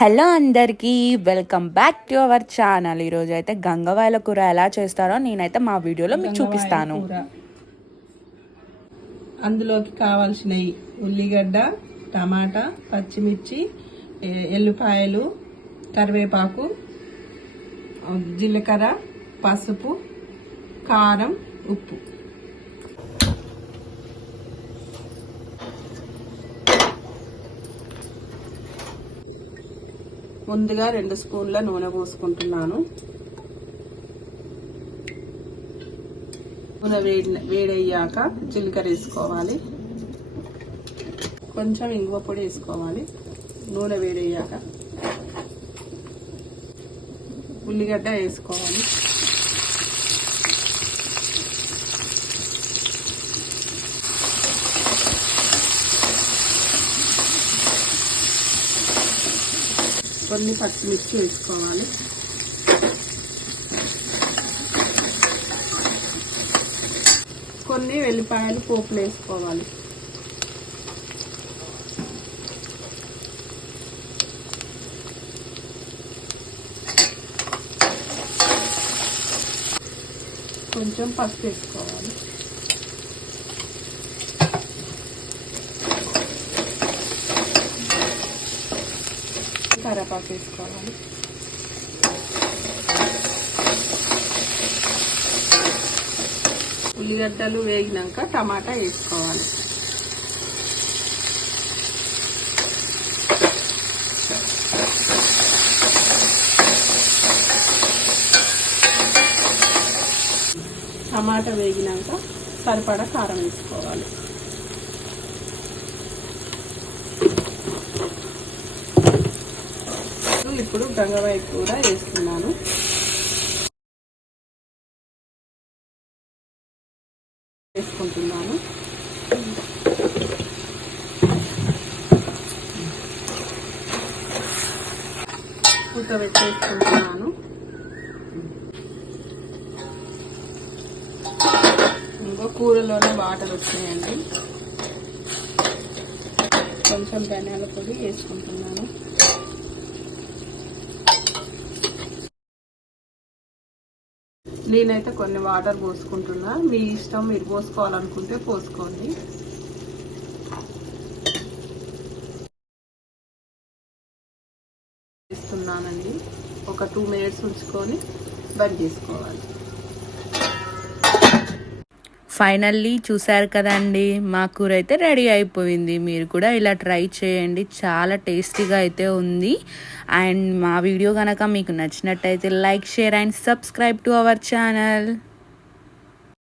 Hello అందరికీ welcome back to our channel. ఈరోజు అయితే గంగవాయల కూర ఎలా చేస్తారో నేనైతే మా వీడియోలో మీకు చూపిస్తాను. అందులోకి కావాల్సినవి ఉల్లిగడ్డ, టమాటా, పచ్చిమిర్చి, ఎల్లిపాయలు, కరివేపాకు, జీలకర్ర, పసుపు, కారం, ఉప్పు. ముందుగా 2 స్పూన్ల నూనె పోసుకుంటున్నాను. నూనె వేడయ్యాక జీలకర్ర వేసుకోవాలి. కొంచెం ఇంగువ పొడి వేసుకోవాలి. నూనె వేడయ్యాక ఉల్లిగడ్డ వేసుకోవాలి. కొన్ని పచ్చిమిర్చి వేసుకోవాలి. కొన్ని వెల్లిపాయలు పోపులు వేసుకోవాలి. కొంచెం పసుపు వేసుకోవాలి. కరివేపాకు వేసుకోవాలి. ఉల్లిగడ్డలు వేగినాక టమాటా వేసుకోవాలి. టమాటా వేగినాక సరిపడా కారం వేసుకోవాలి. ఇప్పుడు గంగవాయ కూర వేస్తున్నాను. వేసుకుంటున్నాను. కూత పెట్టేసుకుంటున్నాను. ఇంకో కూరలోనే వాటర్ వచ్చినాయండి. కొంచెం ధనియాల పొడి వేసుకుంటున్నాను. నేనైతే కొన్ని వాటర్ పోసుకుంటున్నా. మీ ఇష్టం, మీరు పోసుకోవాలనుకుంటే పోసుకోండి. ఇస్తున్నానండి. ఒక 2 మినిట్స్ ఉంచుకొని బంద్ చేసుకోవాలి. ఫైనల్లీ చూసారు కదండి, మా కూర అయితే రెడీ అయిపోయింది. మీరు కూడా ఇలా ట్రై చేయండి, చాలా టేస్టీగా అయితే ఉంది. అండ్ మా వీడియో కనుక మీకు నచ్చినట్టయితే like, share and subscribe to our channel.